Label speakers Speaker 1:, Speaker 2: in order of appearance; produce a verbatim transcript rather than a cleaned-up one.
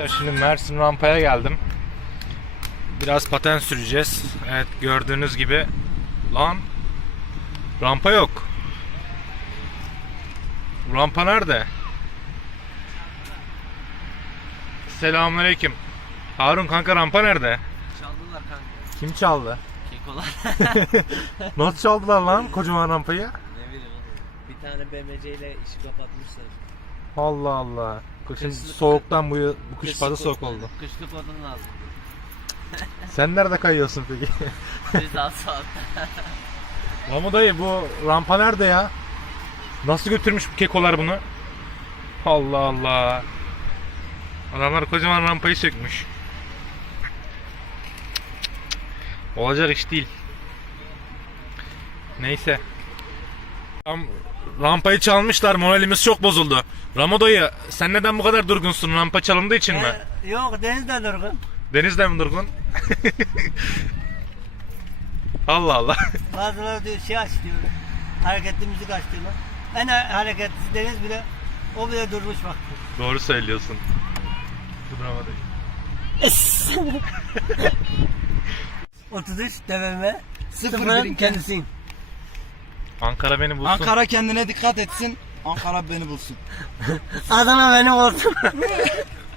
Speaker 1: Arkadaşlar şimdi Mersin rampaya geldim. Biraz paten süreceğiz. Evet, gördüğünüz gibi. Lan rampa yok. Rampa nerede? Selamünaleyküm. Harun kanka, rampa nerede?
Speaker 2: Çaldılar kanka.
Speaker 1: Kim çaldı?
Speaker 2: Kekolar.
Speaker 1: Nasıl çaldılar lan kocaman rampayı?
Speaker 2: Ne bileyim oğlum. Bir tane B M C ile işi kapatmışlar.
Speaker 1: Allah Allah. Kışın
Speaker 2: Kışlık-
Speaker 1: soğuktan bu, yıl- bu kış
Speaker 2: Kışlık
Speaker 1: fazla soğuk
Speaker 2: odun-
Speaker 1: oldu.
Speaker 2: Kışlık odun lazım.
Speaker 1: Sen nerede kayıyorsun peki?
Speaker 2: Biz daha sağlıklı.
Speaker 1: Ama dayı, bu rampa nerede ya? Nasıl götürmüş bu kekolar bunu? Allah Allah. Adamlar kocaman rampayı sökmüş. Olacak iş değil. Neyse. Tam rampayı çalmışlar, moralimiz çok bozuldu. Ramo dayı, sen neden bu kadar durgunsun? Rampa çalındığı için mi?
Speaker 2: Ee, yok, denizde durgun.
Speaker 1: Denizde mi durgun? Allah Allah.
Speaker 2: Bazıları diyor şey aç diyorlar. Hareketli müzik aç diyorlar. En hareketlisi deniz bile, o bile durmuş bak.
Speaker 1: Doğru söylüyorsun. Bravo dayı.
Speaker 2: otuz üç D V M
Speaker 3: Sıfır
Speaker 2: sıfırın
Speaker 3: birim
Speaker 2: kendisiyim.
Speaker 1: Ankara beni bulsun.
Speaker 3: Ankara kendine dikkat etsin. Ankara beni bulsun.
Speaker 2: Adana benim olsun.